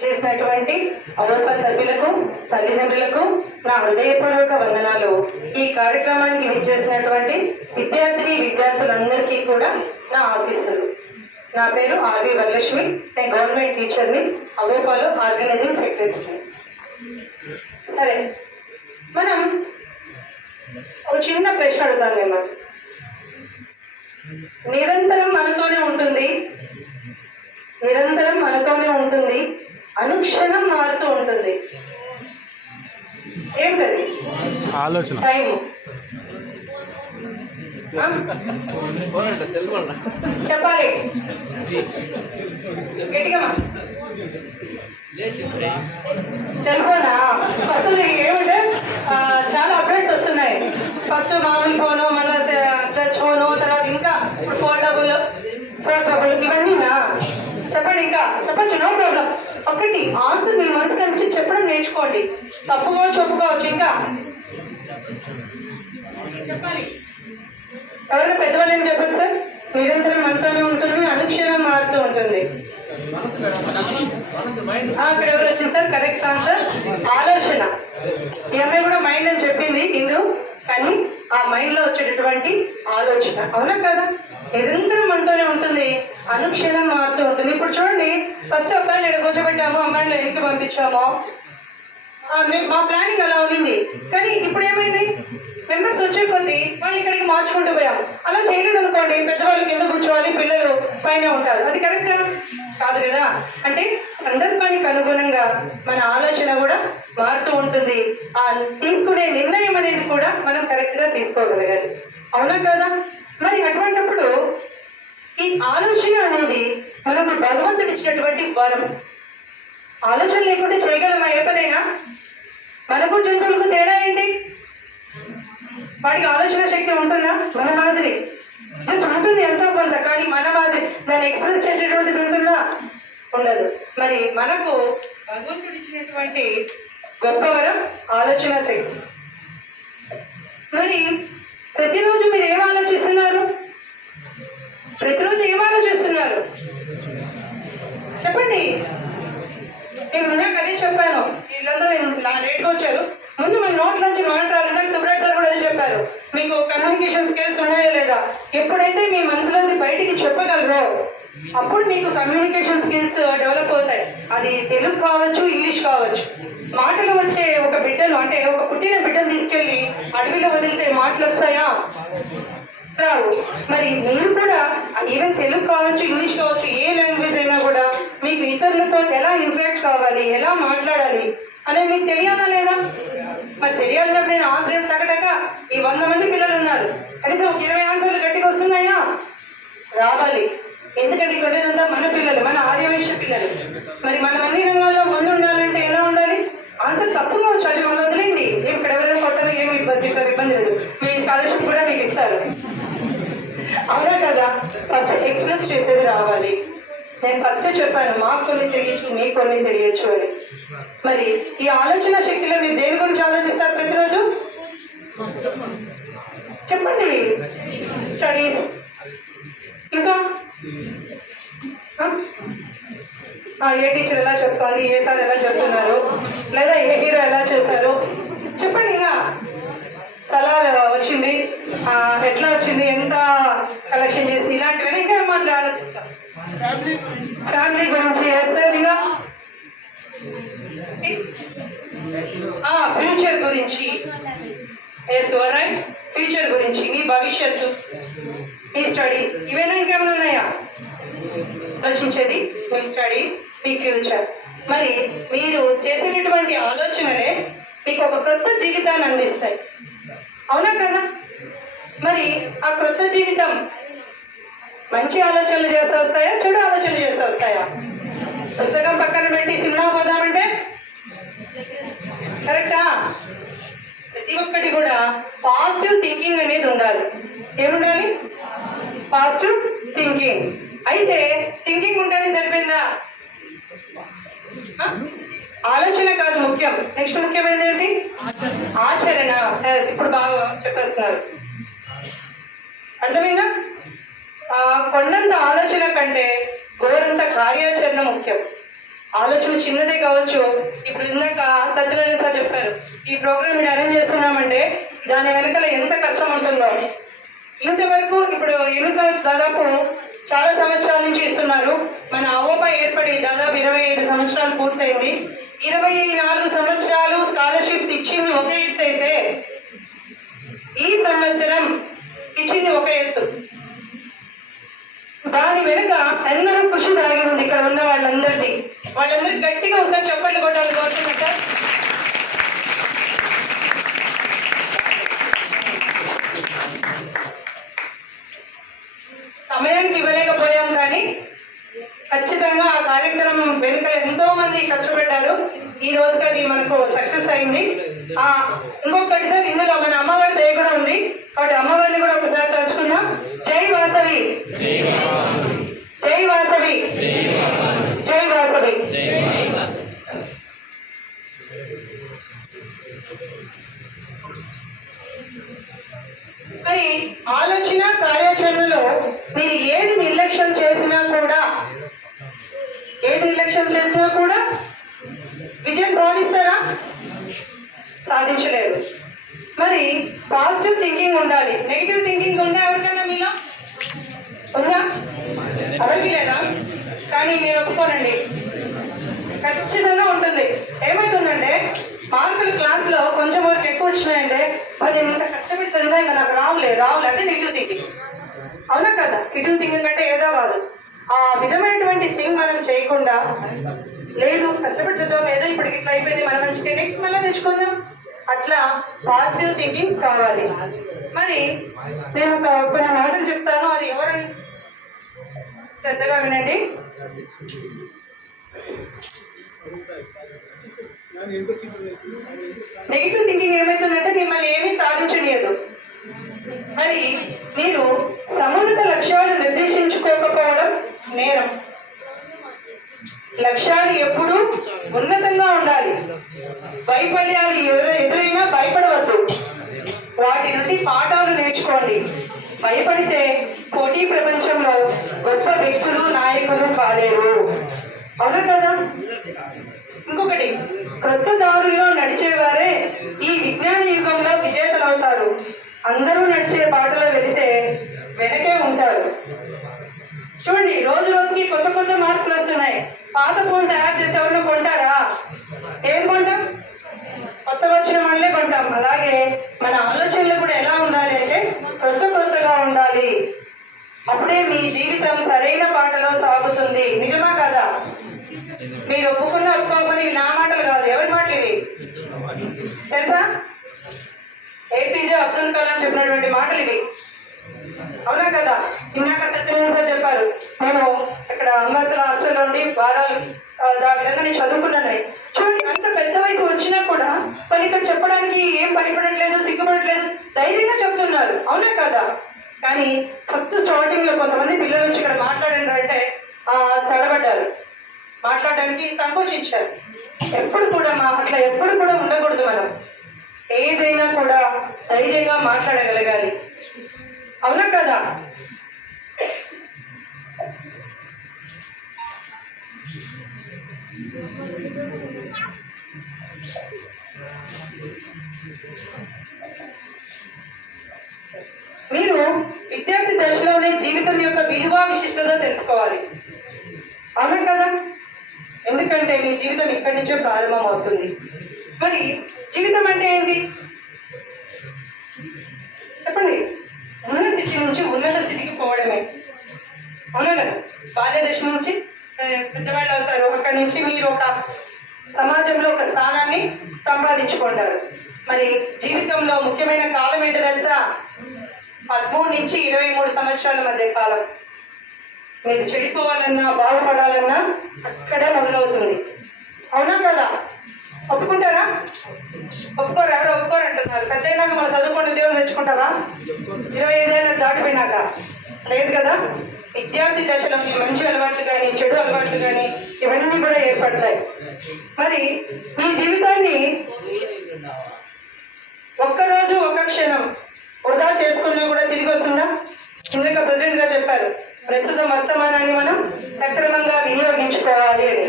చేసినటువంటి అవోక సభ్యులకు తల్లిదండ్రులకు నా హృదయపూర్వక వందనాలు. ఈ కార్యక్రమానికి విచ్చేసినటువంటి విద్యార్థులందరికీ కూడా నా ఆశీస్సులు. నా పేరు ఆర్వి వరలక్ష్మి. నేను గవర్నమెంట్ టీచర్ని, అవోపాలో ఆర్గనైజింగ్ సెక్రటరీ. సరే, మనం ఒక చిన్న ప్రశ్న అడుగుతాం. మేము నిరంతరం మనతోనే ఉంటుంది, అనుక్షణం మారుతూ ఉంటుంది. ఏంటది? ఆలోచన. టైం. చెప్పాలి గట్టిగా. సెల్ ఫోనా? వస్తుంది. ఏమంటే చాలా అప్డేట్స్ వస్తున్నాయి. ఫస్ట్ మామూలు ఫోను, మళ్ళీ టచ్ ఫోను, తర్వాత ఇంకా పోర్టబుల్ ఇవన్నీనా? చెప్పండి, ఇంకా చెప్పచ్చు, నో ప్రాబ్లం. ఒకటి ఆన్సర్ మీ మనసు కనిపించి చెప్పడం నేర్చుకోండి. తప్పుకోవచ్చు, ఒప్పుకోవచ్చు. ఇంకా చెప్పాలి. ఎవరైనా పెద్దవాళ్ళు ఏం చెప్పండి సార్? నిరంతరం మనతోనే ఉంటుంది, అనుక్షణం మారుతూ ఉంటుంది. అక్కడ ఎవరు వచ్చింది సార్? కరెక్ట్ ఆన్సర్ ఆలోచన. ఈ అమ్మాయి కూడా మైండ్ అని చెప్పింది ఇందు, కానీ ఆ మైండ్ లో వచ్చేటటువంటి ఆలోచన. అవునా కదా? నిరంతరం మనతోనే ఉంటుంది, అనుక్షణం మారుతూ ఉంటుంది. ఇప్పుడు చూడండి, ఫస్ట్ అబ్బాయిలు ఎక్కడ కూర్చోబెట్టాము, అమ్మాయిలు ఎన్నికి పంపించాము. మా ప్లానింగ్ అలా ఉండింది. కానీ ఇప్పుడు ఏమైంది? మెంబర్స్ వచ్చే కొద్దీ వాళ్ళు ఇక్కడికి మార్చుకుంటూ పోయాము. అలా చేయలేదు అనుకోండి, పెద్దవాళ్ళు కింద కూర్చోవాలి, పిల్లలు పైన ఉంటారు. అది కరెక్టా? కాదు కదా. అంటే సందర్భానికి అనుగుణంగా మన ఆలోచన కూడా మారుతూ ఉంటుంది. ఆ తీసుకునే నిర్ణయం అనేది కూడా మనం కరెక్ట్ గా తీసుకోగలగాలి. అవునా కదా? మరి అటువంటిప్పుడు ఈ ఆలోచన అనేది మనకు భగవంతుడు ఇచ్చినటువంటి వరం. ఆలోచన లేకుంటే చేయగలమా ఏ పనైనా? మనకు జంతువులకు తేడా ఏంటి? వాడికి ఆలోచన శక్తి ఉంటుందా? మన మాదిరి ఉంటుంది, ఎంతో కొంత. కానీ మన మాదిరి దాన్ని ఎక్స్ప్రెస్ చేసేటువంటిది ఉంటుందా? ఉండదు. మరి మనకు భగవంతుడు ఇచ్చినటువంటి గొప్ప వరం ఆలోచన శక్తి. మరి ప్రతిరోజు మీరు ఏం ఆలోచిస్తున్నారు? ప్రతిరోజు ఏం ఆలోచిస్తున్నారు? చెప్పండి. నేను ముందాక అదే చెప్పాను. వీళ్ళందరూ లేట్గా వచ్చారు. ముందు మన నోట్లోంచి మాట్లాడాలి. నాకు సుబ్రాట్ సార్ కూడా అదే చెప్పారు. మీకు కమ్యూనికేషన్ స్కిల్స్ ఉన్నాయా లేదా? ఎప్పుడైతే మీ మనసులోది బయటికి చెప్పగలరో అప్పుడు మీకు కమ్యూనికేషన్ స్కిల్స్ డెవలప్ అవుతాయి. అది తెలుగు కావచ్చు, ఇంగ్లీష్ కావచ్చు. మాటలు వచ్చే ఒక బిడ్డను, అంటే ఒక పుట్టిన బిడ్డను తీసుకెళ్ళి అడవిలో వదిలితే మాటలు వస్తాయా? రావు. మరి మీరు కూడా ఈవెన్ తెలుగు కావచ్చు, ఇంగ్లీష్ కావచ్చు, ఏ లాంగ్వేజ్ అయినా కూడా మీకు ఇతరులతో ఎలా ఇంటరాక్ట్ కావాలి, ఎలా మాట్లాడాలి అనేది మీకు తెలియాలా లేదా? మరి తెలియాలన్నప్పుడు నేను ఆన్సర్ టకటక ఈ 100 మంది పిల్లలు ఉన్నారు, కనీసం ఒక 20 ఆన్సర్లు గట్టిగా వస్తున్నాయా? రావాలి. ఎందుకంటే కొట్టేదంతా మన పిల్లలు, మన ఆర్యవైశ్య పిల్లలు. మరి మనం అన్ని రంగాల్లో ముందు ఉండాలంటే ఎలా ఉండాలి? ఆన్సర్ తప్పుగా వచ్చు, అది మనం వదిలేండి. ఇక్కడ ఎవరైనా కొట్టారు, ఏమి ఇబ్బంది లేదు. మీ స్కాలర్షిప్ కూడా మీకు ఇస్తారు. అవునా కదా? ఫస్ట్ ఎక్స్ప్రెస్ చేసేది రావాలి. నేను ఫస్ట్ చెప్పాను, మాకు కొన్ని తెలియచ్చు, మీకు కొన్ని తెలియచ్చు అని. మరి ఈ ఆలోచన శక్తిలో మీరు దేని గురించి ఆలోచిస్తారు ప్రతిరోజు? చెప్పండి. స్టడీస్, ఇంకా ఏ టీచర్ ఎలా చెప్తారు, ఏ సార్ ఎలా చెప్తున్నారు, లేదా ఏ హీరో ఎలా చేస్తారు, చెప్పండి. ఇంకా సలార్ వచ్చింది, ఎట్లా వచ్చింది, ఎంత కలెక్షన్ చేసి, ఇలాంటివన్నీ ఇంకా మాట్లాడి ఆలోచిస్తాం. ఫ్యామిలీ గురించి చేస్తారు. ఇంకా ఫ్యూచర్ గురించి, రైట్, ఫ్యూచర్ గురించి, మీ భవిష్యత్తు, మీ స్టడీస్, ఇవైనా ఇంకేమైనా ఉన్నాయా? ఆలోచించేది మీ స్టడీస్, మీ ఫ్యూచర్. మరి మీరు చేసేటటువంటి ఆలోచనలే మీకు ఒక కొత్త జీవితాన్ని అందిస్తాయి. అవునా కదా? మరి ఆ కొత్త జీవితం మంచి ఆలోచనలు చేస్తూ వస్తాయా, చెడు ఆలోచనలు చేస్తూ వస్తాయా? పుస్తకం పక్కన పెట్టి సినిమా పోదామంటే కరెక్టా? ప్రతి ఒక్కటి కూడా పాజిటివ్ థింకింగ్ అనేది ఉండాలి. ఏముండాలి? Positive thinking. అయితే థింకింగ్ ఉంటేనే సరిపోయిందా? ఆలోచన కాదు ముఖ్యం. నెక్స్ట్ ముఖ్యమైనది ఏంటి? ఆచరణ. ఇప్పుడు బాగా చెప్పేస్తున్నారు, అర్థమైందా? కొండంత ఆలోచన కంటే గోరంత కార్యాచరణ ముఖ్యం. ఆలోచన చిన్నదే కావచ్చు. ఇప్పుడు ఇందాక సత్యనారాయణ సార్ చెప్పారు, ఈ ప్రోగ్రామ్ మీరు అరేంజ్ చేస్తున్నామంటే దాని వెనకాల ఎంత కష్టం ఉంటుందో. ఇంతవరకు ఇప్పుడు ఎన్ని సంవత్సరాలు, దాదాపు చాలా సంవత్సరాల నుంచి ఇస్తున్నారు. మన అవోపా ఏర్పడి దాదాపు 25 సంవత్సరాలు పూర్తయింది. 24 సంవత్సరాలు స్కాలర్షిప్స్ ఇచ్చింది ఒక ఎత్తు అయితే, ఈ సంవత్సరం ఇచ్చింది ఒక ఎత్తు. దాని వెనుక ఎందరో కృషి దాగి ఉంది ఇక్కడ ఉన్న వాళ్ళందరినీ గట్టిగా ఒకసారి చప్పట్లు కొట్టాలి కోరుతున్నట్ట. సమయానికి ఇవ్వలేకపోయాం, కానీ ఖచ్చితంగా ఆ కార్యక్రమం వెనుక ఎంతో మంది కష్టపడ్డారు. ఈ రోజుకి అది మనకు సక్సెస్ అయింది. ఇంకొకటి సార్, ఇందులో మన అమ్మవారి దయ కూడా ఉంది కాబట్టి అమ్మవారిని కూడా ఒకసారి తలుచుకుందాం. జై వాసవి, జై వాసవి, జై వాసవి. మరి ఆలోచన కార్యాచరణలో మీరు ఏది నిర్లక్ష్యం చేసినా కూడా విజయం సాధిస్తారా? సాధించలేరు. మరి పాజిటివ్ థింకింగ్ ఉండాలి. నెగిటివ్ థింకింగ్ ఉందా ఎవరికైనా మీలో? ఉందా? ఎవరికి లేదా? కానీ నేను ఒప్పుకోనండి, ఖచ్చితంగా ఉంటుంది. ఏమవుతుందంటే మార్కులు క్లాస్లో కొంచెం వరకు ఎక్కువ వచ్చినాయంటే మరి నేను ఇంత కష్టపడి చదివా ఇంకా నాకు రావులే అదే నెగిటివ్ థింకింగ్. అవునా కదా? నెగిటివ్ థింకింగ్ అంటే ఏదో కాదు. ఆ విధమైనటువంటి థింగ్ మనం చేయకుండా, లేదు కష్టపడి చదువు ఏదో ఇప్పటికి ఇట్లా అయిపోయింది, మన మంచిగా నెక్స్ట్ మళ్ళీ తెచ్చుకుందాం, అట్లా పాజిటివ్ థింకింగ్ కావాలి. మరి నేను కొన్ని మాటలు చెప్తాను, అది ఎవరని శ్రద్ధగా వినండి. నెగిటివ్ థింకింగ్ ఏమవుతుందంటే మిమ్మల్ని ఏమీ సాధించలేదు. మరి మీరు సమున్నత లక్ష్యాలు నిర్దేశించుకోకపోవడం నేరం. లక్ష్యాలు ఎప్పుడూ ఉన్నతంగా ఉండాలి. వైఫల్యాలు ఎదురైనా భయపడవద్దు. వాటి నుండి పాఠాలు నేర్చుకోండి. భయపడితే పోటీ ప్రపంచంలో గొప్ప వ్యక్తులు, నాయకులు కాలేరు. అవునా కదా? ఇంకొకటి, క్రొత్త దారుల్లో నడిచేవారే ఈ విజ్ఞాన యుగంలో విజేతలు అవుతారు. అందరూ నడిచే బాటలో వెళితే వెనకే ఉంటారు. చూడండి, రోజు రోజుకి కొత్త మార్పులు వస్తున్నాయి. పాత ఫోన్ తయారు చేసే ఎవరినో కొంటారా? ఏం కొంటాం? కొత్తగా వచ్చిన వాళ్ళే కొంటాం. అలాగే మన ఆలోచనలు కూడా ఎలా ఉండాలి అంటే కొత్తగా ఉండాలి. అప్పుడే మీ జీవితం సరైన బాటలో సాగుతుంది. నిజమా కదా? మీరు ఒప్పుకోకపోతే ఇవి నా మాటలు కాదు, ఎవరి మాటలు ఇవి తెలుసా? ఏపీజే అబ్దుల్ కలాం చెప్పినటువంటి మాటలు ఇవి. అవునా కదా? ఇందాక సత్యనారాయణ సార్ చెప్పారు, నేను ఇక్కడ అంబేద్కర్ హాస్టల్లో ఉండి వారాలు దాని విధంగా నేను చదువుకున్నాను. చూడండి, అంత పెద్ద వయసు వచ్చినా కూడా వాళ్ళు ఇక్కడ చెప్పడానికి ఏం భయపడట్లేదు, సిగ్గుపడట్లేదు, ధైర్యంగా చెప్తున్నారు. అవునా కదా? కానీ ఫస్ట్ స్టార్టింగ్ లో కొంతమంది పిల్లలు వచ్చి ఇక్కడ మాట్లాడారు అంటే తడబడ్డారు, మాట్లాడడానికి సంకోచించారు. ఎప్పుడు కూడా అట్లా ఎప్పుడు కూడా ఉండకూడదు. మనం ఏదైనా కూడా ధైర్యంగా మాట్లాడగలగాలి. అవునా కదా? మీరు విద్యార్థి దశలోనే జీవితం యొక్క విలువ, విశిష్టత తెలుసుకోవాలి. అవునా కదా? ఎందుకంటే మీ జీవితం ఇక్కడి నుంచే ప్రారంభం అవుతుంది. మరి జీవితం అంటే ఏంటి చెప్పండి? ఉన్న స్థితి నుంచి ఉన్నత స్థితికి పోవడమే. అవునా కదా? బాల్య దశ నుంచి పెద్దవాళ్ళు అవుతారు. అక్కడి నుంచి మీరు ఒక సమాజంలో ఒక స్థానాన్ని సంపాదించుకుంటారు. మరి జీవితంలో ముఖ్యమైన కాలం ఏంటో తెలుసా? 13 నుంచి 23 సంవత్సరాల మధ్య కాలం. మీరు చెడిపోవాలన్నా, బాగుపడాలన్నా అక్కడే మొదలవుతుంది. అవునా కదా? ఒప్పుకుంటారా? ఒప్పుకోరు. ఎవరు ఒప్పుకోరు అంటున్నారు. పెద్ద అయినాక మనం చదువుకుని దేవుని తెచ్చుకుంటారా? 25 ఏళ్ళు దాటిపోయినాక లేదు కదా? విద్యార్థి దశలో మంచి అలవాట్లు కానీ, చెడు అలవాట్లు కానీ ఇవన్నీ కూడా ఏర్పడతాయి. మరి ఈ జీవితాన్ని ఒక్కరోజు ఒక క్షణం వృధా చేసుకున్నా కూడా తిరిగి వస్తుందా? ఇందాక ప్రెసిడెంట్ గారు చెప్పారు, ప్రస్తుతం వర్తమానాన్ని మనం సక్రమంగా వినియోగించుకోవాలి అని.